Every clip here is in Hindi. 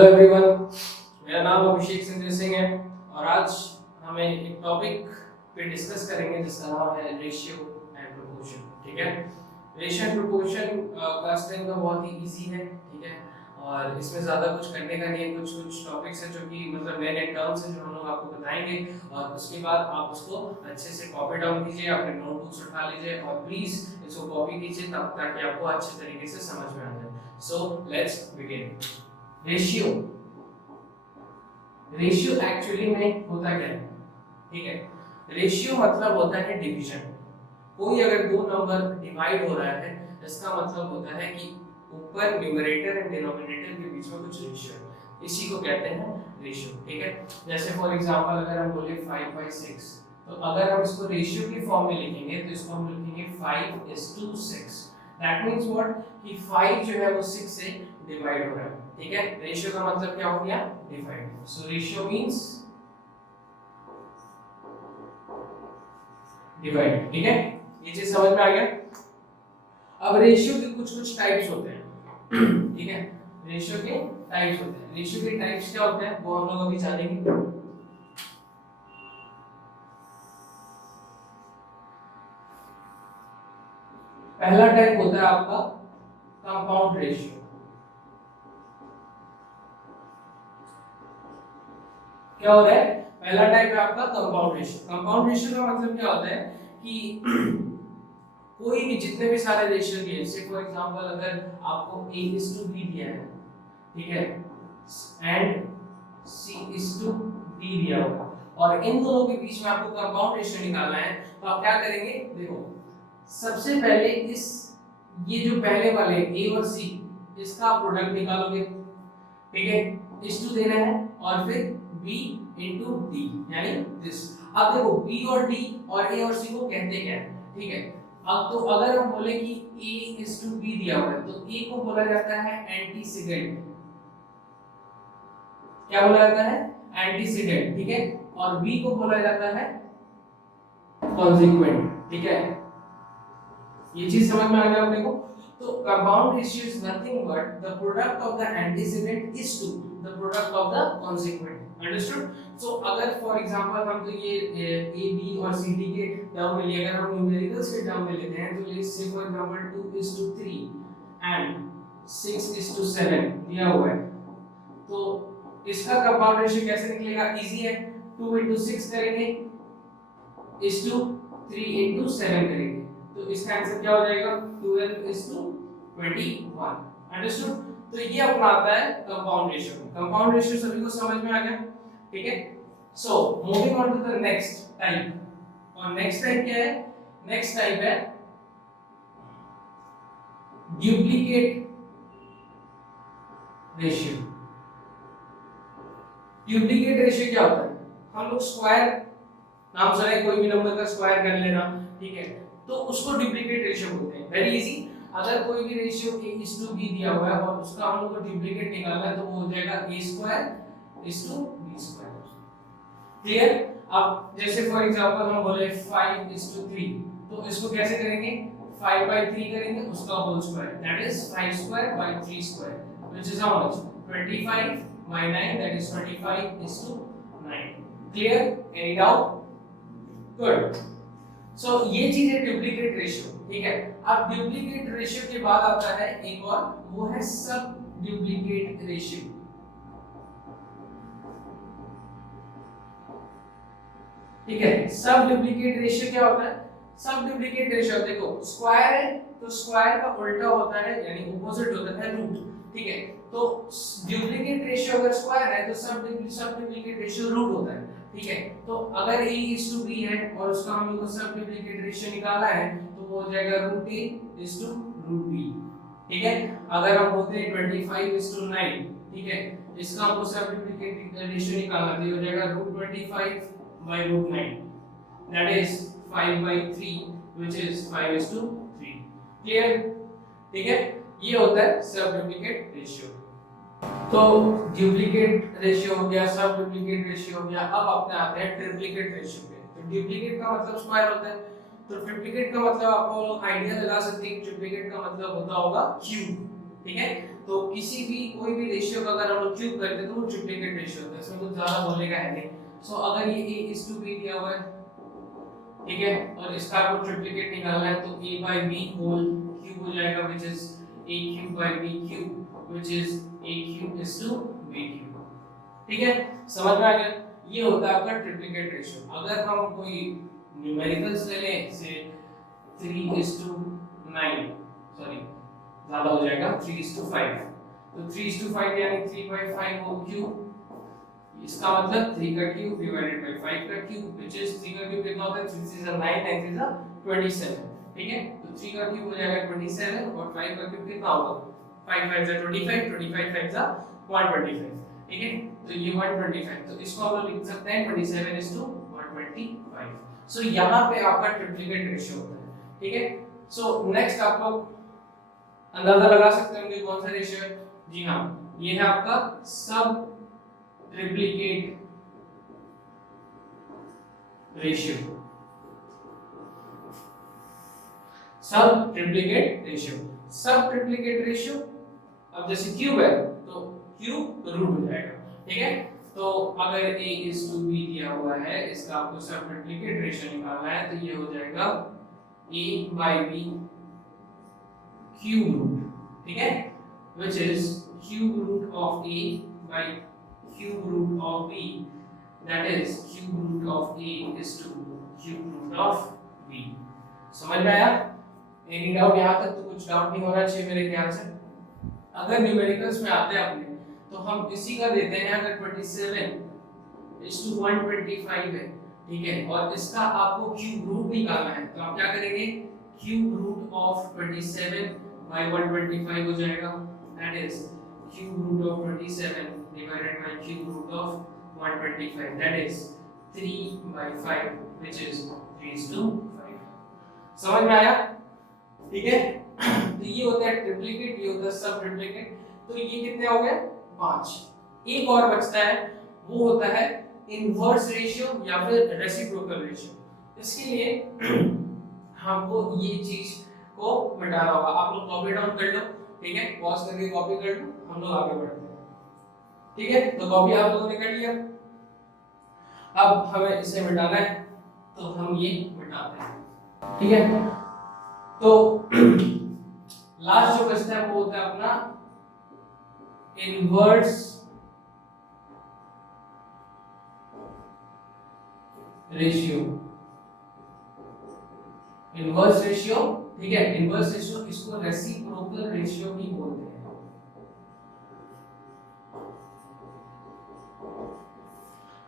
हेलो एवरीवन, मेरा नाम अभिषेक संजय सिंह है और आज हमें एक टॉपिक पे डिस्कस करेंगे जिसका नाम है रेशियो एंड प्रोपोर्शन। ठीक है, रेशियो एंड प्रोपोर्शन क्लास 10 का बहुत ही इजी है। ठीक है, और इसमें ज़्यादा कुछ करने का नहीं है। कुछ कुछ टॉपिक्स हैं जो कि मतलब नए नए टर्म्स हैं जो हम लोग आपको बताएंगे और उसके बाद आप उसको अच्छे से कॉपी डाउन कीजिए, अपने नोटबुक्स उठा लीजिए और प्लीज़ इसको कॉपी कीजिए तब ताकि आपको अच्छे तरीके से समझ में आ जाए। So let's begin. Ratio ratio actually में होता क्या है? ठीक है, रेशियो मतलब होता है डिवीजन। कोई अगर दो नंबर डिवाइड हो रहा है इसका मतलब होता है कि ऊपर न्यूमरेटर एंड डिनोमिनेटर के बीच में कुछ रेशियो है, इसी को कहते हैं रेशियो। ठीक है, जैसे फॉर एग्जांपल अगर हम बोले 5/6, तो अगर हम इसको रेशियो की फॉर्म में लिखेंगे तो इसको हम लिखेंगे 5:6। दैट मींस व्हाट कि 5 जो है वो 6 से डिवाइड हो रहा है। ठीक है, रेशियो का मतलब क्या हो गया? Divide. So ratio means divide. ठीक है, ये चीज समझ में आ गया। अब रेशियो के कुछ कुछ टाइप्स होते हैं। ठीक है, रेशियो के टाइप्स होते हैं। रेशियो के टाइप्स क्या होते हैं वो हम लोग अभी जानेंगे। पहला टाइप होता है आपका कंपाउंड रेशियो। क्या हो रहा है? पहला टाइप है आपका कंपाउंड रेशियो। कंपाउंड रेशियो का मतलब क्या होता है कि कोई भी जितने भी सारे रेशियो दिए, जैसे फॉर एग्जांपल अगर आपको A:B दिया है, ठीक है, एंड C:D दिया होगा और इन दोनों के बीच में आपको कंपाउंड रेशियो निकालना है, तो आप क्या करेंगे? देखो, सबसे पहले इस ये जो पहले वाले A और C इसका प्रोडक्ट निकालोगे। ठीक है, इस टू देना है और फिर B into D यानी दिस। अब देखो B और D और A और C को कहते क्या है? ठीक है, अब तो अगर हम बोले कि A:B दिया हुआ है तो A को बोला जाता है एंटीसीडेंट। क्या बोला जाता है? एंटीसीडेंट। ठीक है, और B को बोला जाता है कॉन्सिक्वेंट। ठीक है, ये चीज समझ में आ गया अपने को। तो compound ratio is nothing but the product of the antecedent is to the product of the consequent. Understood? So अगर फॉर एग्जांपल हम तो ये ए बी और सी डी के टर्म में लिए, अगर हम न्यूमेरिकल्स के टर्म में लेते हैं तो let's say for example 2:3 and 6:7 दिया हुआ है, तो इसका कंपाउंड रेशियो कैसे निकलेगा? इजी है, 2 into 6 करेंगे is to 3 into 7 करेंगे, तो इसका आंसर क्या हो जाएगा? 12:21। अंडरस्टूड? तो ये अपना आता है कंपाउंड रेशियो। कंपाउंड रेशियो सभी को समझ में आ गया। ठीक है, so moving on to the next type. और नेक्स्ट टाइप क्या है? नेक्स्ट टाइप है डुप्लीकेट रेशियो। डुप्लीकेट रेशियो क्या होता है? हम लोग स्क्वायर नाम सुना है, कोई भी नंबर का स्क्वायर कर लेना, ठीक है, तो उसको डुप्लीकेट रेशियो बोलते हैं। वेरी इजी, अगर कोई भी रेशियो A:B दिया हुआ है और उसका हम लोग को डुप्लीकेट निकालना है तो वो हो जाएगा A²:B²। क्लियर? अब जैसे फॉर एग्जांपल हम बोले 5:3, तो इसको कैसे करेंगे? 5/3 करेंगे, उसका whole square, that is 5²/3², which is how much? 25/9, that is 25:9। Clear? Any doubt? Good. So ये चीज है डुप्लीकेट रेशियो। ठीक है, अब डुप्लीकेट रेशियो के बाद आता है एक और, वो है सब डुप्लीकेट रेशियो। ठीक है, सब डुप्लीकेट रेशियो क्या होता है? सब डुप्लीकेट रेशियो देखो, स्क्वायर है तो स्क्वायर का उल्टा होता है यानी ऑपोजिट होता है रूट। ठीक है, तो डुप्लीकेट रेशियो अगर स्क्वायर है तो सब डुप्लीकेट रेशियो रूट होता है। ठीक है, तो अगर A:B है और उसका हम लोग को सब डुप्लीकेट रेशियो निकालना है तो वो हो जाएगा √A:√B। ठीक है, अगर हम बोलते हैं 25:9, ठीक है, इसका हमको सब डुप्लीकेट रेशियो निकालना है तो हो जाएगा √25/√9, that is 5/3, which is 5:3। Clear? ठीक है, ये होता है सब डुप्लीकेट रेशियो। तो डुप्लीकेट रेशियो हो गया, सब डुप्लीकेट रेशियो हो गया। अब अपने आते हैं ट्रिप्लीकेट रेशियो पे। तो डुप्लीकेट का मतलब स्क्वायर होता है, तो ट्रिप्लीकेट का मतलब आपको आइडिया लगा सकते हैं कि ट्रिप्लीकेट का मतलब होता होगा क्यूब। ठीक है, तो किसी भी कोई भी रेशियो का अगर हम लोग क्यूब करते हैं तो वो ट्रिप्लिकेट रेशियो होता है, इसमें कुछ ज्यादा बोलने का है नहीं। सो अगर ये a/b दिया हुआ है, ठीक है, और इसका आपको ट्रिप्लिकेट निकालना है तो a/b होल क्यूब हो जाएगा, which is a³ b³ which is a³b³। ठीक है, समझ में आ गया? ये होता है आपका ट्रिप्लिकेट रेशियो। अगर हम कोई न्यूमेरिकल्स ले लें से 3:9, सॉरी ज्यादा हो जाएगा, 3:5, तो 3:5 यानी 3/5 होल क्यूब, इसका मतलब 3 का क्यूब डिवाइडेड बाय 5 का क्यूब, व्हिच इज 3 का क्यूब कितना होता है, 3 3 9 9 3 27। ठीक है, तो 3 का क्यूब हो जाएगा 27 और 5 का क्यूब कितना होगा, 5 5 25, 25 5 125। ठीक है, तो ये 125, तो इसको हम लोग लिख सकते हैं 27:125। सो यहाँ पे आपका ट्रिप्लिकेट रेशियो होता है। ठीक है, सो नेक्स्ट आप लोग अंदाजा लगा सकते होंगे कौन सा रेशियो है। जी हाँ, ये है आपका सब ट्रिप्लिकेट रेशियो। सब ट्रिप्लिकेट रेशियो, सब ट्रिप्लिकेट रेशियो, अब जैसे क्यूब है तो क्यूब रूट हो जाएगा। ठीक है, तो अगर a/b दिया हुआ है, इसका आपको सब ट्रिप्लिकेट रेशियो निकालना है तो ये हो जाएगा a/b क्यूब रूट। ठीक है, which is cube root of a by cube root of b, that is cube root of a is to cube root of b। समझ में आया? Any doubt? यहाँ तक तो कुछ डाउट नहीं होना चाहिए मेरे ख्याल से। अगर न्यूमेरिकल्स में आते हैं अपने तो हम इसी का देते हैं, अगर 27:125 है, ठीक है, और इसका आपको क्यूब रूट निकालना है तो आप क्या करेंगे, क्यूब रूट ऑफ 27/125 हो जाएगा, that is cube root of 27 divided by cube root of 125, that is 3/5 which is 3:5। समझ में आया? ठीक है, तो ये होता है ट्रिप्लिकेट, ये होता है सब ट्रिप्लिकेट। तो ये कितने हो गए, 5। एक और बचता है, वो होता है इनवर्स रेशियो या फिर रेसिप्रोकल रेशियो। इसके लिए हमको ये चीज को मिटाना होगा। आप लोग कॉपी डाउन कर लो, ठीक है, पॉज करके कॉपी कर लो, हम लोग आगे बढ़ते हैं। ठीक है, तो कॉपी आप लोगों ने कर लिया, अब हमें इसे मिटाना है तो हम ये मिटाते हैं। ठीक है, तो लास्ट जो बचता है वो होता है अपना इनवर्स रेशियो। इनवर्स रेशियो, ठीक है, इनवर्स रेशियो, इसको रेसिप्रोकल रेशियो भी बोलते हैं।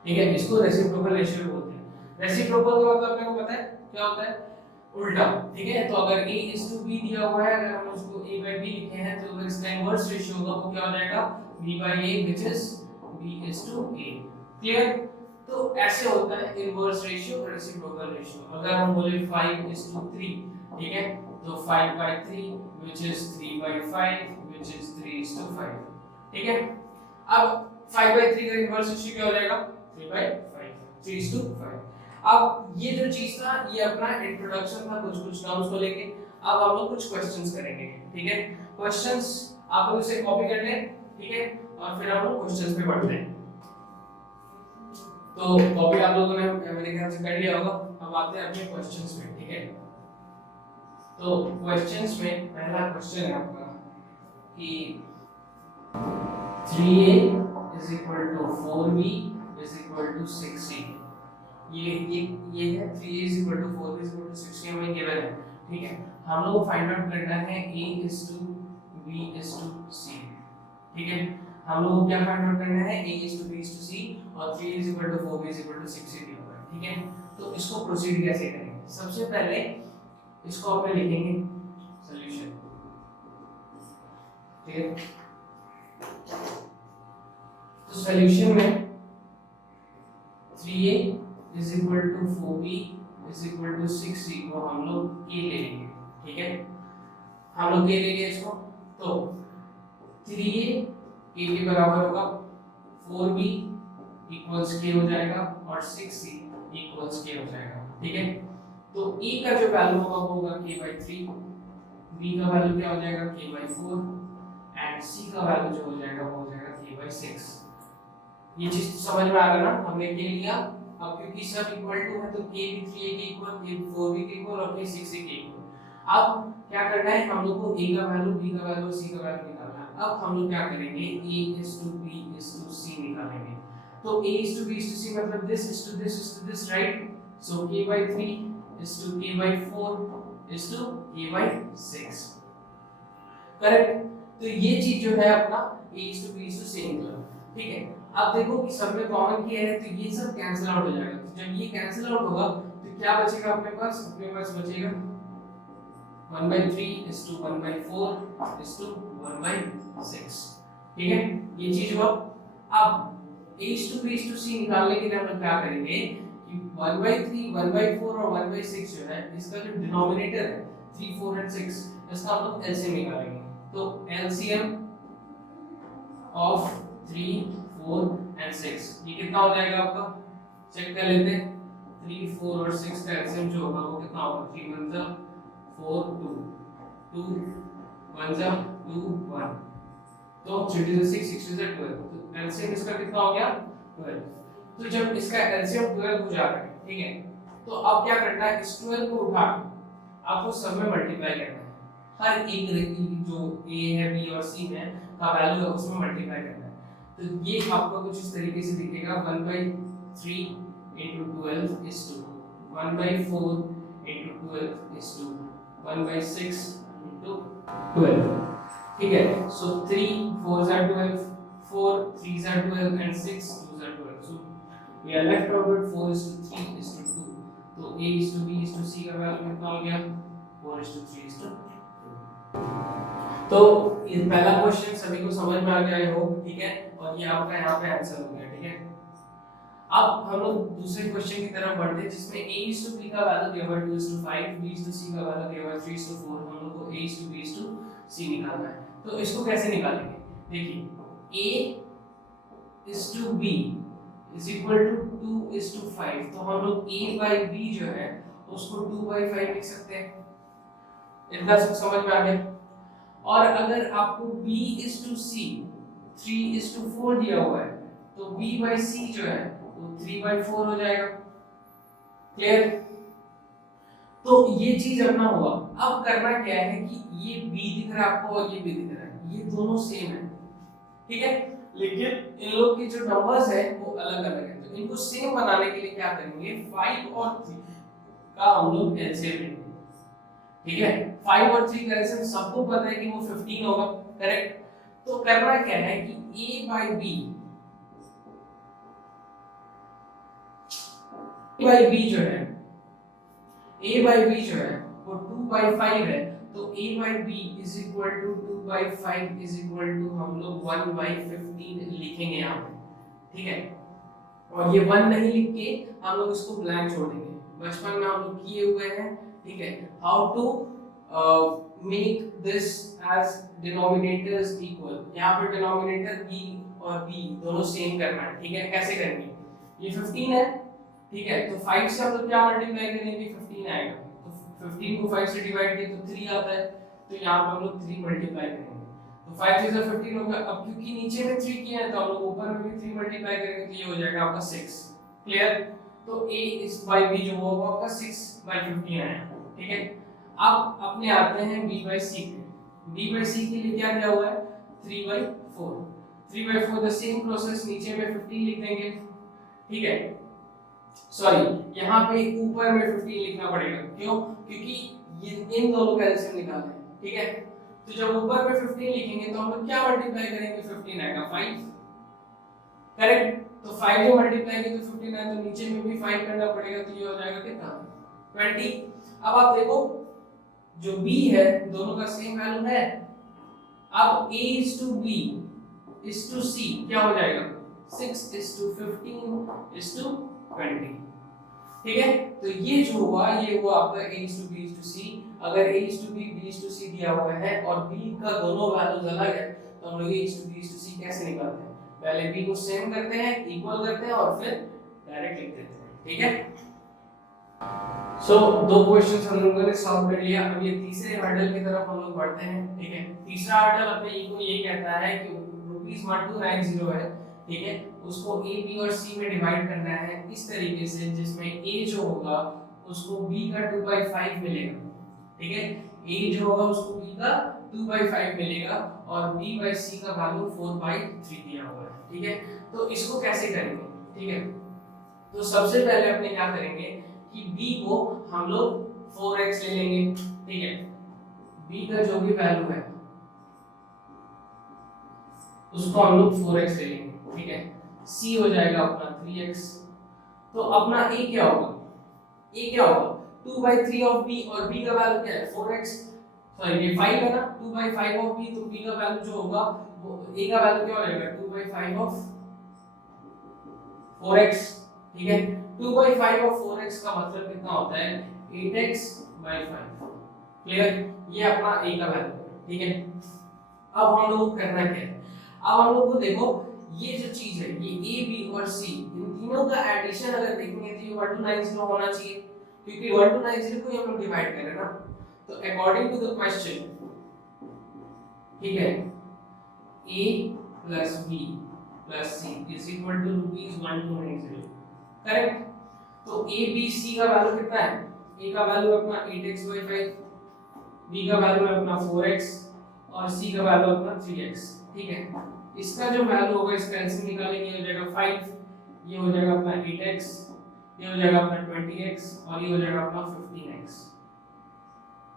ठीक है, इसको रेसिप्रोकल रेशियो बोलते हैं। रेसिप्रोकल का मतलब अपने को पता है क्या होता है, उल्टा। ठीक है, तो अगर a/b दिया हुआ है, अगर हम उसको a/b लिखे हैं तो अगर इसका इनवर्स रेशियो होगा वो क्या हो जाएगा, b/a which is b/a। Clear? तो ऐसे होता है इनवर्स रेशियो, रेसिप्रोकल रेशियो। अगर हम बोले 5:3, ठीक है, तो 5/3 which is 3/5 which is 3:5। ठीक है, अब 5/3 का इनवर्स रेशियो क्या हो जाएगा, 3/5, 3:5। अब ये जो चीज था ये अपना इंट्रोडक्शन था कुछ टर्म्स को लेके। अब हम लोग कुछ क्वेश्चंस करेंगे। ठीक है, क्वेश्चंस आप लोग इसे कॉपी कर लें, ठीक है, और फिर हम लोग क्वेश्चंस पे बढ़ते हैं। तो कॉपी आप लोगों ने मेरे ख्याल से कर लिया होगा। अब आते हैं अपने क्वेश्चंस पे। ठीक है, तो क्वेश्चंस में पहला क्वेश्चन है आपका कि 3a is equal to 4b is equal to 6c। ये है 3a is equal to 4b is equal to 6c हमें गिवन है। ठीक है, हम लोग को फाइंड आउट करना है a is to b is to c। ठीक है, हम लोग को क्या फाइंड आउट करना है, a is to b is to c और 3a is equal to 4b is equal to 6c दिया हुआ है। ठीक है, तो इसको प्रोसीड कैसे करेंगे, सबसे पहले इसको अपन लिखेंगे सॉल्यूशन। ठीक है, तो सॉल्यूशन में 3a is equal to 4b is equal to 6c को हम लोग k ले लेंगे। ठीक है, हम लोग k लेंगे इसको, तो 3a k के बराबर होगा, 4b इक्वल्स k हो जाएगा और 6c इक्वल्स k हो जाएगा। ठीक है, तो a का जो वैल्यू होगा वो होगा k/3, b का वैल्यू क्या हो जाएगा k/4 एंड सी का वैल्यू जो हो जाएगा वो हो जाएगा k/6। ये चीज समझ में आ गया ना, हमने k लिया, अब क्योंकि सब इक्वल टू है तो k भी 3a के इक्वल, k 4b के इक्वल और k 6a के इक्वल। अब क्या करना है, हम लोग को a का वैल्यू, b का वैल्यू, c का वैल्यू निकालना है। अब हम लोग क्या करेंगे, a:b:c निकालेंगे। तो a:b:c मतलब this right. So k/3 k/4 k/6 correct. तो ये चीज जो है अपना a:b:c निकला। ठीक है, अब देखो कि सब में कॉमन किया है तो ये सब कैंसिल आउट हो जाएगा। तो जब ये कैंसिल आउट होगा तो क्या बचेगा अपने पास बचेगा 1/3 1/4 1/6। ठीक है, ये चीज हुआ। अब a:b:c निकालने के लिए हम लोग क्या करेंगे कि 1/3 1/4 और 1/6 जो है इसका जो डिनोमिनेटर है 3 4 एंड 6 इसका हम लोग एलसीएम निकालेंगे। तो एलसीएम ऑफ 3 4 एंड 6 ये कितना हो जाएगा आपका, चेक कर लेते हैं। 3 4 और 6 का एलसीएम जो होगा वो कितना होगा, 3 1 जा 4 2 2 1 जा 2 1, तो 3 से 6 6 से 12, तो एलसीएम इसका कितना हो गया 12। तो जब इसका एलसीएम 12 हो जाता है, ठीक है, तो अब क्या करना है, इस 12 को उठा आपको सब में मल्टीप्लाई करना है। हर एक जो a है b और c है का वैल्यू है उसमें मल्टीप्लाई करना है। तो ये आपको कुछ इस तरीके से दिखेगा 1/3 into 12 is to 1/4 into 12 is to 1/6 into 12। ठीक है, so 3 4s are 12, 4 3s are 12 and 6 2s are 12, so we are left out with 4 is to 3 is to 2। तो a is to b is to c का वैल्यू कितना हो गया 4 is to 3 is to 2। तो ये पहला क्वेश्चन सभी को समझ में आ गया है, होप, ठीक है, और ये आपका यहाँ पे आंसर हो गया। ठीक है, अब हम लोग दूसरे क्वेश्चन की तरफ बढ़ते हैं जिसमें a is to b का वैल्यू दिया हुआ है 2 is to 5, b is to c का वैल्यू दिया हुआ है 3 is to 4। हम लोग को a is to b is to c निकालना है। तो इसको कैसे निकालेंगे, देखिए a is to b is equal to 2 is to 5, तो हम लोग a/b जो है उसको 2/5 लिख सकते हैं। इतना सब समझ में आ गया। और अगर आपको b is to c 3 is to 4 दिया हुआ है तो b/c जो है वो 3/4 हो जाएगा। क्लियर? तो ये चीज अपना हुआ। अब करना क्या है कि ये b दिख रहा है आपको और ये b दिख रहा है, ये दोनों सेम है, ठीक है, लेकिन इन लोग के जो नंबर्स है वो अलग अलग है। तो इनको सेम बनाने के लिए क्या करेंगे, 5 और 3 का हम लोग एलसीएम लेंगे। ठीक है, 5 और 3 का एलसीएम सबको पता है कि वो 15 होगा, करेक्ट। तो करना क्या है कि a/b जो है वो 2/5 है, तो a/b is equal to 2/5 is equal to हम लोग 1/15 लिखेंगे यहाँ पे। ठीक है, और ये 1 नहीं लिख के हम लोग इसको ब्लैंक छोड़ देंगे। बचपन में हम लोग किए हुए हैं, ठीक है, how to make this as denominators equal. यहाँ पे डिनोमिनेटर b और b दोनों सेम करना है। ठीक है, कैसे करेंगे, ये 15 है, ठीक है, तो 5 से हम लोग क्या मल्टीप्लाई करेंगे, 15 आएगा, तो 15 को 5 से डिवाइड किया तो 3 आता है, तो यहाँ पे हम लोग 3 मल्टीप्लाई करेंगे, तो 5 3 से 15 होगा। अब क्योंकि नीचे में 3 किया है तो हम लोग ऊपर में भी 3 मल्टीप्लाई करेंगे, तो ये हो जाएगा आपका 6। क्लियर? तो a is by b जो होगा आपका 6/15 आएगा। ठीक है, अब अपने आते हैं b/c पे। b/c के लिए क्या दिया हुआ है, 3/4। 3/4 द सेम प्रोसेस, नीचे में 15 लिख देंगे। ठीक है, सॉरी यहाँ पे ऊपर में 15 लिखना पड़ेगा, क्यों, क्योंकि ये इन दोनों का एलसीएम निकालना है। ठीक है, तो जब ऊपर में 15 लिखेंगे तो हम लोग क्या मल्टीप्लाई करेंगे, 15 आएगा 5, करेक्ट। तो 5 जो मल्टीप्लाई किया तो 15 आया, तो नीचे में भी 5 करना पड़ेगा, तो ये हो जाएगा कितना 20। अब आप देखो जो b है दोनों का सेम वैल्यू है। अब a is to b is to c क्या हो जाएगा, 6 is to 15 is to 20। ठीक है, तो ये जो हुआ ये हुआ आपका a is to b is to c। अगर a is to b b is to c दिया हुआ है और b का दोनों वैल्यूज अलग है तो हम लोग a is to b is to c कैसे निकालते हैं, पहले b को सेम करते हैं, इक्वल करते हैं और फिर डायरेक्ट लिख देते हैं। ठीक है, सो दो क्वेश्चंस हम लोगों ने सॉल्व कर लिया। अब ये तीसरे हर्डल की तरफ हम लोग बढ़ते हैं। ठीक है, तीसरा हर्डल अपने को ये कहता है कि ₹1290 है, ठीक है, उसको ए बी और सी में डिवाइड करना है इस तरीके से जिसमें ए जो होगा उसको बी का 2/5 मिलेगा। ठीक है, ए जो होगा उसको बी का 2/5 मिलेगा और बी बाई सी का वैल्यू 4/3 दिया हुआ है। ठीक है, तो इसको कैसे करेंगे? ठीक है, तो सबसे पहले अपने क्या करेंगे कि b को हम लोग 4x ले लेंगे। ठीक है, b का जो भी वैल्यू है उसको हम लोग 4x ले लेंगे। ठीक है, c हो जाएगा अपना 3x। तो अपना a क्या होगा? a क्या होगा? 2/3 ऑफ b और b का वैल्यू क्या है? 4x। सॉरी ये 5 है ना, 2/5 ऑफ b, तो b का वैल्यू जो होगा वो a का वैल्यू क्या हो जाएगा? 2/5 ऑफ 4x। ठीक है, 2/5 ऑफ 4x का मतलब कितना होता है? 8x/5। क्लियर? ये अपना a का वैल्यू है। ठीक है, अब हम लोग करना क्या है? अब हम लोग को देखो ये जो चीज है ये a b और c इन तीनों का एडिशन अगर देखेंगे तो ये 1290 होना चाहिए, क्योंकि 1290 को ही हम लोग डिवाइड कर रहे हैं ना। तो अकॉर्डिंग टू द क्वेश्चन, ठीक है, a plus b plus c is equal to ₹1290। Correct? तो a b c का वैल्यू कितना है? a का वैल्यू अपना 8x/5, b का वैल्यू है अपना 4x और c का वैल्यू अपना 3x। ठीक है, इसका जो वैल्यू होगा इसका एलसीएम निकालेंगे, हो जाएगा 5, ये हो जाएगा अपना 8x, ये हो जाएगा अपना 20x और ये हो जाएगा अपना 15x।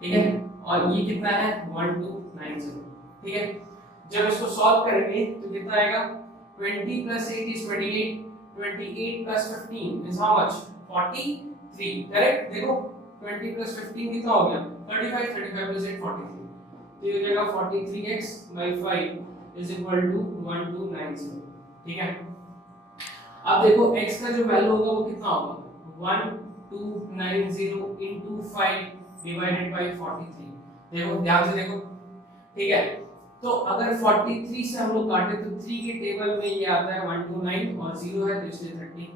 ठीक है, और ये कितना है? 1290। ठीक है, जब इसको सॉल्व करेंगे तो कितना आएगा? 20 + 8 is 28, 28 + 15 is how much? 43। Correct? देखो 20 + 15 कितना हो गया? 35, 35 + 8 43। तो ये हो जाएगा 43x/5 is equal to 1290। ठीक है, अब देखो x का जो वैल्यू होगा वो कितना होगा? 1290 into 5 divided by 43। देखो ध्यान से देखो। ठीक है, तो अगर 43 से हम लोग काटे तो 3 के टेबल में ये आता है 129 और 0 है तो इसलिए 30।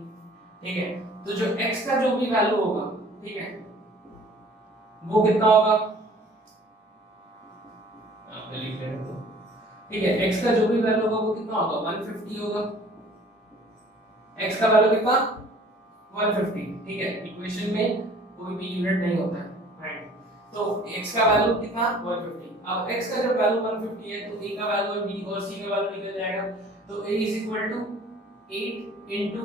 ठीक है, तो जो x का जो भी वैल्यू होगा, ठीक है, वो कितना होगा? आप लिख लेते हो। ठीक है, x का जो भी वैल्यू होगा वो कितना होगा? 150 होगा। x का वैल्यू कितना? 150। ठीक है, इक्वेशन में कोई भी यूनिट नहीं होता है, राइट? तो x का वैल्यू कितना? 150। अब x का जब वैल्यू 150 है तो a का वैल्यू है b और c का वैल्यू निकल जाएगा। तो a is equal to 8 into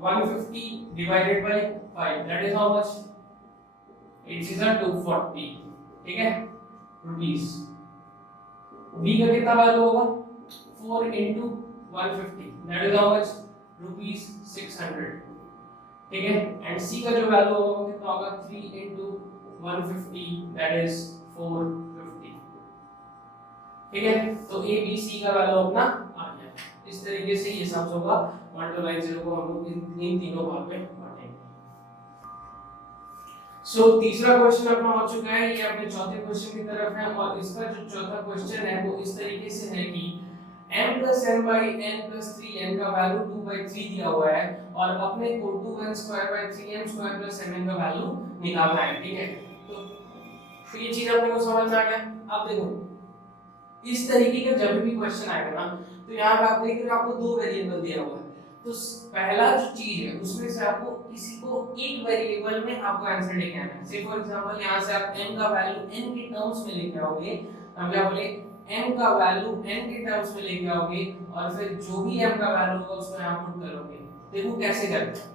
150 divided by 5, that is how much? 8 is 240। ठीक है, रुपीस। b का कितना वैल्यू होगा? 4 into 150, that is how much? ₹600। ठीक है, एंड c का जो वैल्यू होगा वो कितना होगा? 3 into 150, that is 450। ठीक है, तो a b c का वैल्यू अपना आ गया। इस तरीके से ये सब होगा 1290 को हम लोग इन तीनों भाग में बांटेंगे। सो तीसरा क्वेश्चन अपना हो चुका है, ये अपने चौथे क्वेश्चन की तरफ है और इसका जो चौथा क्वेश्चन है वो इस तरीके से है कि m + n/n + 3n का वैल्यू 2/3 दिया हुआ है और अपने को 2n² 3n² + mn का वैल्यू निकालना है। ठीक है, तो ये चीज अपने को समझ में आ गया। अब देखो इस तरीके का जब भी क्वेश्चन आएगा ना तो यहाँ पे आप देख रहे हो आपको दो वेरिएबल दिया हुआ है। तो पहला जो चीज है उसमें से आपको किसी को एक वेरिएबल में आपको आंसर लेके आना है। से फॉर एग्जांपल यहाँ से आप n का वैल्यू n के टर्म्स में लेके आओगे, हम क्या बोले? m का वैल्यू n के टर्म्स में लेके आओगे और फिर जो भी m का वैल्यू होगा उसको यहाँ पुट करोगे। देखो कैसे करते हैं।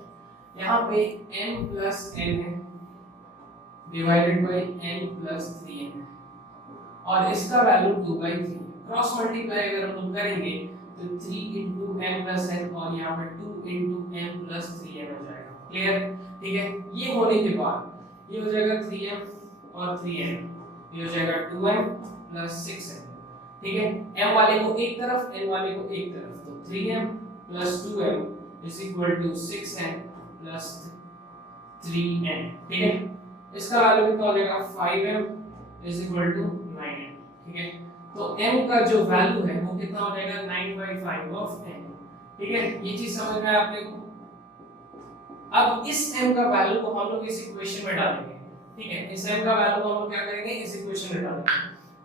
यहाँ पे m + n है डिवाइडेड बाय n + 3n और इसका वैल्यू 2/3। क्रॉस मल्टीप्लाई अगर हम लोग करेंगे तो 3 into m plus n और यहाँ पर 2 into m plus 3n हो जाएगा। क्लियर? ठीक है, ये होने के बाद ये हो जाएगा 3m और 3n, ये हो जाएगा 2m plus 6n। ठीक है, m वाले को एक तरफ n वाले को एक तरफ, तो 3m plus 2m is equal to 6n plus 3n। ठीक है, इसका वैल्यू कितना हो जाएगा? 5m is equal to 9n। ठीक है, तो m का जो वैल्यू है वो कितना हो जाएगा? 9/5 ऑफ n। ठीक है, ये चीज समझ में आया आपने को? अब इस m का वैल्यू को हम लोग इस इक्वेशन में डालेंगे, ठीक है, इस m का वैल्यू को हम लोग क्या करेंगे, इस इक्वेशन में डालेंगे,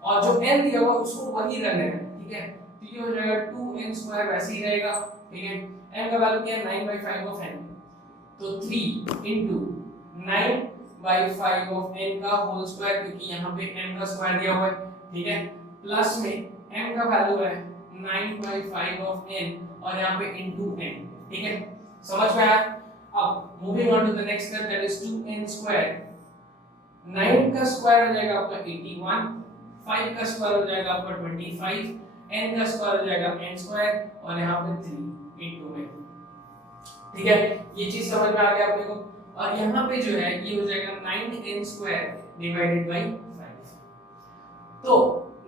और जो n दिया हुआ उसको वही रखना है, ठीक है। तो ये हो जाएगा 2n² वैसे ही रहेगा, ठीक है। n का वैल्यू क्या है, 9/5 ऑफ n, तो 3 into 9/5 ऑफ n का होल स्क्वायर, क्योंकि यहाँ पे n का स्क्वायर दिया हुआ है, ठीक है, प्लस में m का वैल्यू है 9/5 ऑफ n और यहाँ पे into n, ठीक है, समझ में आया। अब moving on to the next step, that is 2n²। 9 का स्क्वायर हो जाएगा आपका 81, 5 का स्क्वायर हो जाएगा आपका 25, n का स्क्वायर हो जाएगा n² और यहाँ पे 3 into में, ठीक है, ये चीज समझ में आ गया अपने को। और यहाँ पे जो है ये हो जाएगा 9n² डिवाइडेड बाय 5। तो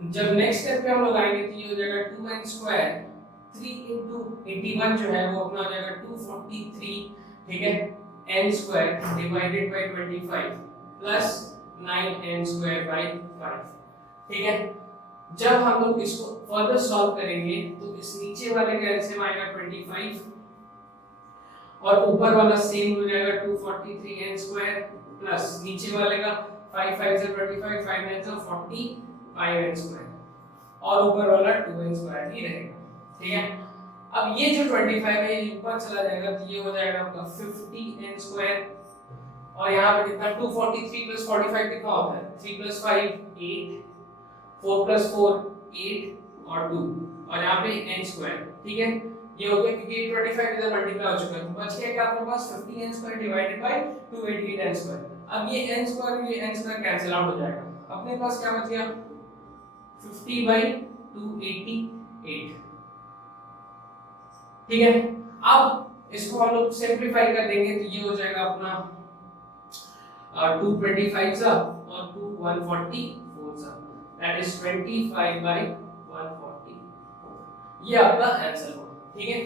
जब नेक्स्ट स्टेप पे हम लोग आएंगे तो ये हो जाएगा 2n², 3 into 81 जो है वो अपना हो जाएगा 243, ठीक है, n² divided by 25 plus 9n² bye 5, ठीक है। जब हम लोग इसको फर्दर सॉल्व करेंगे तो इस नीचे वाले का एलसीएम आएगा 25 और ऊपर वाला सेम हो जाएगा 243n² प्लस नीचे वाले का 5 5 से 25, 5 9 से 45n² और ऊपर वाला 2n² ही रहेगा, ठीक है। अब ये जो 25 है ये ऊपर चला जाएगा तो ये हो जाएगा आपका 50n² और यहाँ पे कितना 243 प्लस 45 कितना होता है, 3 प्लस 5 8, 4 प्लस 4 8 और 2 और यहाँ पे n², ठीक है, ये हो गया क्योंकि 25 इधर मल्टीप्लाई हो चुका है। बच गया क्या अपने पास 50n² डिवाइडेड बाय 288n²। अब ये n² और ये n² कैंसिल आउट हो जाएगा, अपने पास क्या बच गया 50/288, ठीक है। अब इसको हम लोग सिंपलीफाई कर देंगे तो ये हो जाएगा अपना 225 सा और 144 सा, दैट इज 25/144, ये आपका आंसर होगा, ठीक है।